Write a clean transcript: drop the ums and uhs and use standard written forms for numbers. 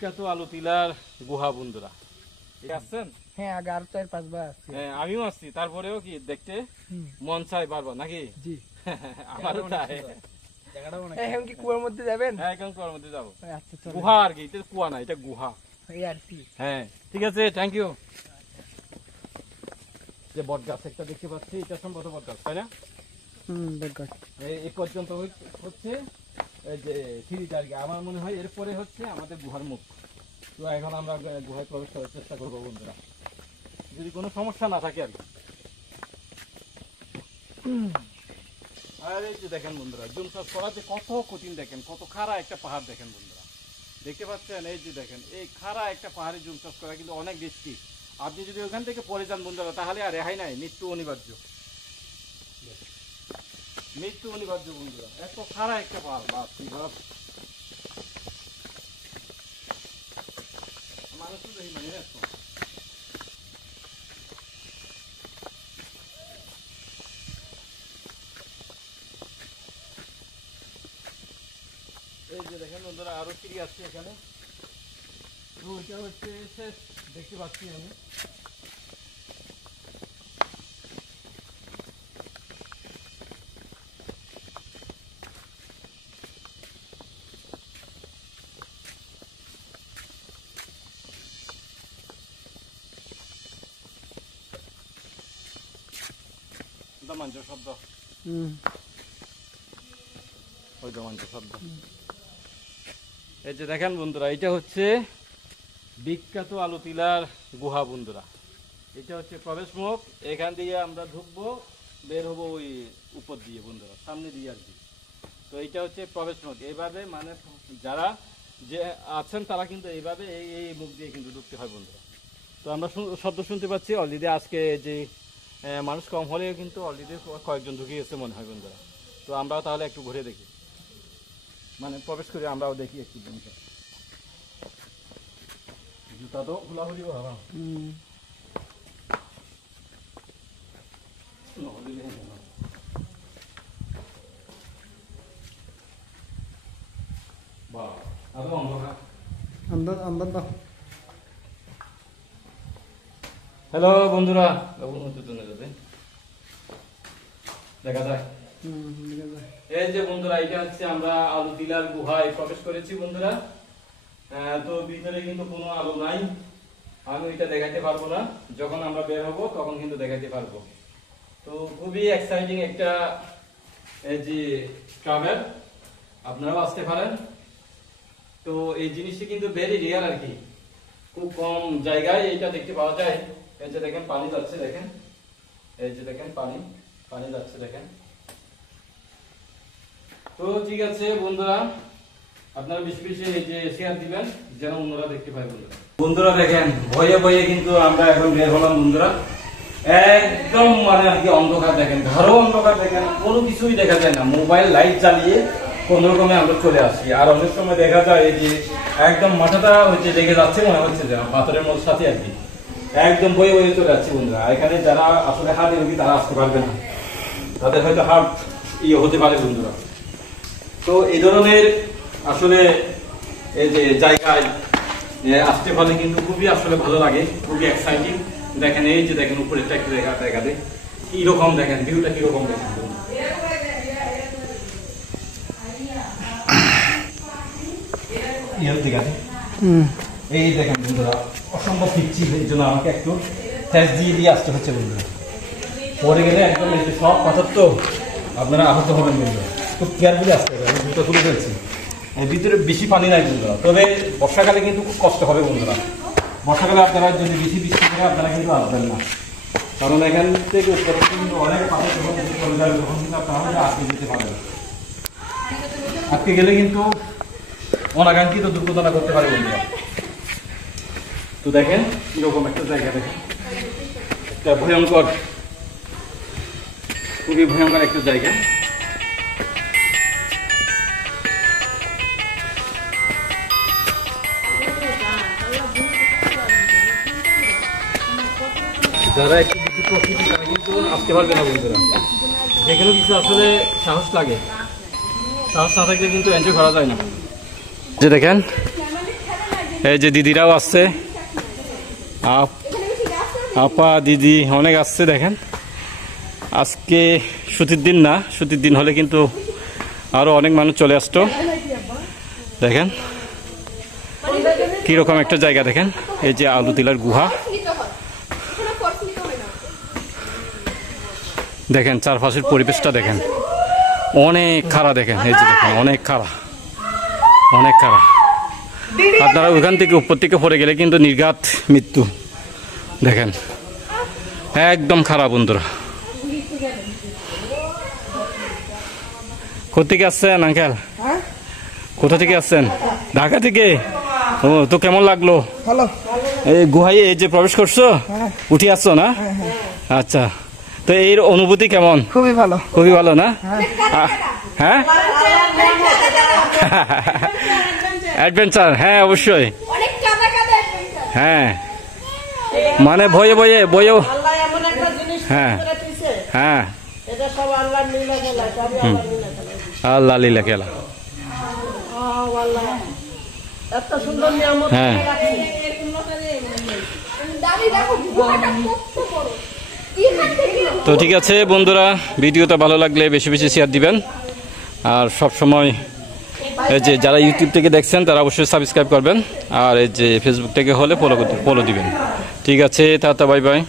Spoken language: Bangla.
বিখ্যাত আলু টিলার গুহা বন্ধুরা আসছেন? হ্যাঁ, আগে আর 4-5 বার আসছি। হ্যাঁ, আমিও আসছি। তারপরেও কি দেখতে মন চাই বারবার নাকি? জি, আমারও চাই। এখন কি কুয়ার মধ্যে যাবেন? হ্যাঁ, এখন কুয়ার মধ্যে যাবো। আচ্ছা, চলো। গুহা আর কি, এটা কুয়া না, এটা গুহা। এই আর কি। হ্যাঁ, ঠিক আছে, থ্যাংক ইউ। যে বট গাছ একটা দেখতে পাচ্ছি, এটা সম্ভবত বট গাছ, তাই না? বটগাছ। এই পর্যন্ত হচ্ছে এই যে সিঁড়িটা আর কি। আমার মনে হয় এরপরে হচ্ছে আমাদের গুহার মুখ। তো এখন আমরা গুহায় প্রবেশ করার চেষ্টা করবো বন্ধুরা, যদি কোনো সমস্যা না থাকে আর কি। আর এই যে দেখেন বন্ধুরা, জুম চাষ করা যে কত কঠিন, দেখেন কত খাড়া একটা পাহাড়, দেখেন বন্ধুরা, দেখতে পাচ্ছেন? এই যে দেখেন, এই খাড়া একটা পাহাড়ে জুম চাষ করা কিন্তু অনেক রিস্কি। আপনি যদি ওখান থেকে পড়ে যান বন্ধুরা, তাহলে আর রেহাই নাই, মৃত্যু অনিবার্য, মৃত্যু অনিবার্য বন্ধুরা। এত খাড়া একটা পাহাড়, বাপ মানুষ তো দেখি মানে এত। এই যে দেখেন বন্ধুরা, আরো সিঁড়ি আছে এখানে। তো এটা হচ্ছে শেষ, দেখতে পাচ্ছি আমি। দমাঞ্চ শব্দ, ওই দমাঞ্চ শব্দ। এই যে দেখেন বন্ধুরা, এটা হচ্ছে বিখ্যাত আলু টিলার গুহা বন্ধুরা। এটা হচ্ছে প্রবেশ মুখ, এখান দিয়ে আমরা ঢুকবো, বের হবো ওই উপর দিয়ে বন্ধুরা, সামনে দিয়ে আর কি। তো এইটা হচ্ছে প্রবেশ মুখ। এইভাবে মানে যারা যে আছেন তারা কিন্তু এইভাবে এই মুখ দিয়ে কিন্তু ঢুকতে হয় বন্ধুরা। তো আমরা শব্দ শুনতে পাচ্ছি অলরেডি। আজকে যে মানুষ কম হলেও কিন্তু অলরেডি কয়েকজন ঢুকে গেছে মনে হয় বন্ধুরা। তো আমরাও তাহলে একটু ঘুরে দেখি, মানে প্রবেশ করে আমরাও দেখি একটু বন্ধুরা। জুতা তো খোলা হলিব বাবা। হ্যালো বন্ধুরা, দেখা যায়। এই যে বন্ধুরা, এটা হচ্ছে আমরা আলু টিলার গুহায় প্রবেশ করেছি বন্ধুরা। তো ভিতরে কিন্তু কোনো আলো নাই, আমি এটা দেখাতে পারবো না। যখন আমরা বের হবো তখন কিন্তু দেখাতে পারবো। তো খুবই এক্সাইটিং একটা এই যে ট্রাভেল, আপনারাও আসতে পারেন। তো এই জিনিসটি কিন্তু ভেরি রিয়ার আর কি, খুব কম জায়গায় এটা দেখতে পাওয়া যায়। এই যে দেখেন পানি যাচ্ছে, দেখেন এই যে দেখেন পানি যাচ্ছে দেখেন। তো ঠিক আছে বন্ধুরা, আপনারা বেশি বেশি এই যে শেয়ার দিবেন যেন অন্যরা দেখতে পায় বন্ধুরা। বন্ধুরা দেখেন, ভয়ে ভয়ে কিন্তু আমরা এখন বের হলাম বন্ধুরা। একদম মানে আর কি অন্ধকার, দেখেন ঘরও অন্ধকার, দেখেন কোনো কিছুই দেখা যায় না। মোবাইল লাইট চালিয়ে কোন রকমে আমরা চলে আসি। আর অনেক সময় দেখা যায় এই যে একদম মাথাটা হচ্ছে লেগে যাচ্ছে, মনে হচ্ছে যে পাথরের মধ্যে সাথে আর কি, একদম বয়ে বয়ে চলে যাচ্ছে বন্ধুরা। এখানে যারা আসলে হার্ট রোগী তারা আসতে পারবে না, তাদের হয়তো হার্ট হতে পারে বন্ধুরা। তো এই ধরনের আসলে এই যে জায়গায় আসতে পারলে কিন্তু খুবই আসলে ভালো লাগে, খুবই এক্সাইটিং। দেখেন এই যে দেখেন উপরেরটা একটু দেখাতে কিরকম, দেখেন ভিউটা কিরকম, দেখেন এই দেখেন বন্ধুরা, অসম্ভব পিচ্ছি, এই জন্য আমাকে একটু ফ্যাস দিয়ে আসতে হচ্ছে বন্ধুরা। পরে গেলে একদম সব পাথর, তো আপনারা আহত হবেন বন্ধুরা, খুব কেয়ারফুলি আসতে হবে। আমি জুতো খুলে ফেলছি, ভিতরে বেশি পানি নাই বন্ধুরা। তবে বর্ষাকালে কিন্তু খুব কষ্ট হবে বন্ধুরা। বর্ষাকালে আপনারা যদি বেশি বৃষ্টি করে আপনারা কিন্তু আসবেন না, কারণ এখান থেকে উপরে কিন্তু অনেক পাথর যখন চলে যাবে তখন কিন্তু আপনারা আটকে যেতে পারবেন। আটকে গেলে কিন্তু অনাকাঙ্ক্ষিত দুর্ঘটনা করতে পারে বন্ধুরা। তো দেখেন কিরকম একটা জায়গা, দেখেন একটা ভয়ঙ্কর, খুবই ভয়ঙ্কর একটা জায়গা। যারা একটু কিছু প্রকৃতি তারা কিন্তু আসতে পারবে না বন্ধুরা। যেখানে কিছু আসলে সাহস লাগে, সাহস না থাকলে কিন্তু এনজয় করা যায় না। যে দেখেন এই যে দিদিরাও আসছে, আপা দিদি অনেক আসছে। দেখেন আজকে ছুটির দিন না, ছুটির দিন হলে কিন্তু আরো অনেক মানুষ চলে আসতো। দেখেন কিরকম একটা জায়গা, দেখেন এই যে আলুতিলার গুহা, দেখেন চারপাশের পরিবেশটা দেখেন, অনেক খাড়া। দেখেন এই যে দেখেন অনেক খাড়া, অনেক খাড়া। আপনারা ওইখান থেকে উপর থেকে পড়ে গেলে কিন্তু নির্ঘাত মৃত্যু। দেখেন একদম খারাপ বন্ধুরা। কোথেকে আসছেন আঙ্কেল? কোথা থেকে আসছেন? ঢাকা থেকে। ও তো কেমন লাগলো? ভালো। এই গুহায় এই যে প্রবেশ করছো, উঠে আসছো না? আচ্ছা, তো এর অনুভূতি কেমন? খুবই ভালো। খুবই ভালো না? হ্যাঁ অ্যাডভেঞ্চার, হ্যাঁ অবশ্যই। হ্যাঁ মানে ভয়ে ভয়ে বয়েও, হ্যাঁ হ্যাঁ আল্লাহ লীলা খেলা। হ্যাঁ তো ঠিক আছে বন্ধুরা, ভিডিওটা ভালো লাগলে বেশি বেশি শেয়ার দিবেন। আর সব সময় এই যে যারা ইউটিউব থেকে দেখছেন তারা অবশ্যই সাবস্ক্রাইব করবেন, আর এই যে ফেসবুক থেকে হলে ফলো দিবেন। ঠিক আছে, টাটা, বাই বাই।